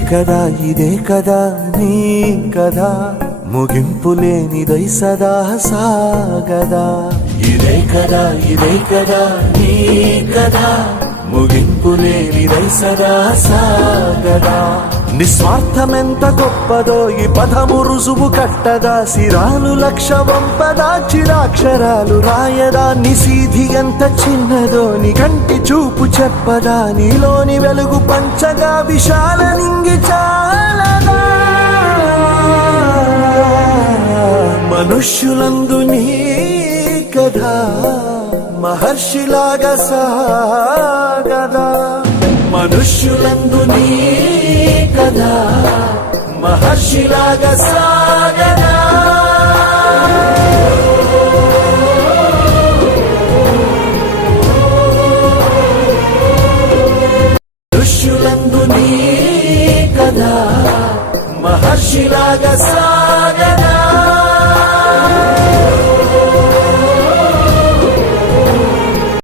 ఇదే కదా నీ కదా ముగింపులేనిదై సదా సాగదా. ఇదే కదా నీ కదా ముగింపులేనిదై సదా సాగదా. నిస్వార్థమెంత గొప్పదో ఈ పదము రుజువు కట్టదా. సిరాలు లక్ష వంపదా చిరాక్షరాలు రాయదా. నిశీధి ఎంత చిన్నదో నీ కంటి చూపు చెప్పదా. నీలోని వెలుగు పంచగా విశాల నింగి చాలదా. మనుష్యులందు నీ కథ మహర్షిలాగా సాగదా. మనుష్యులందు నీ కథ మహర్షిలాగా సాగదా. మనుష్యులందు నీ కథ మహర్షిలాగా సాగదా.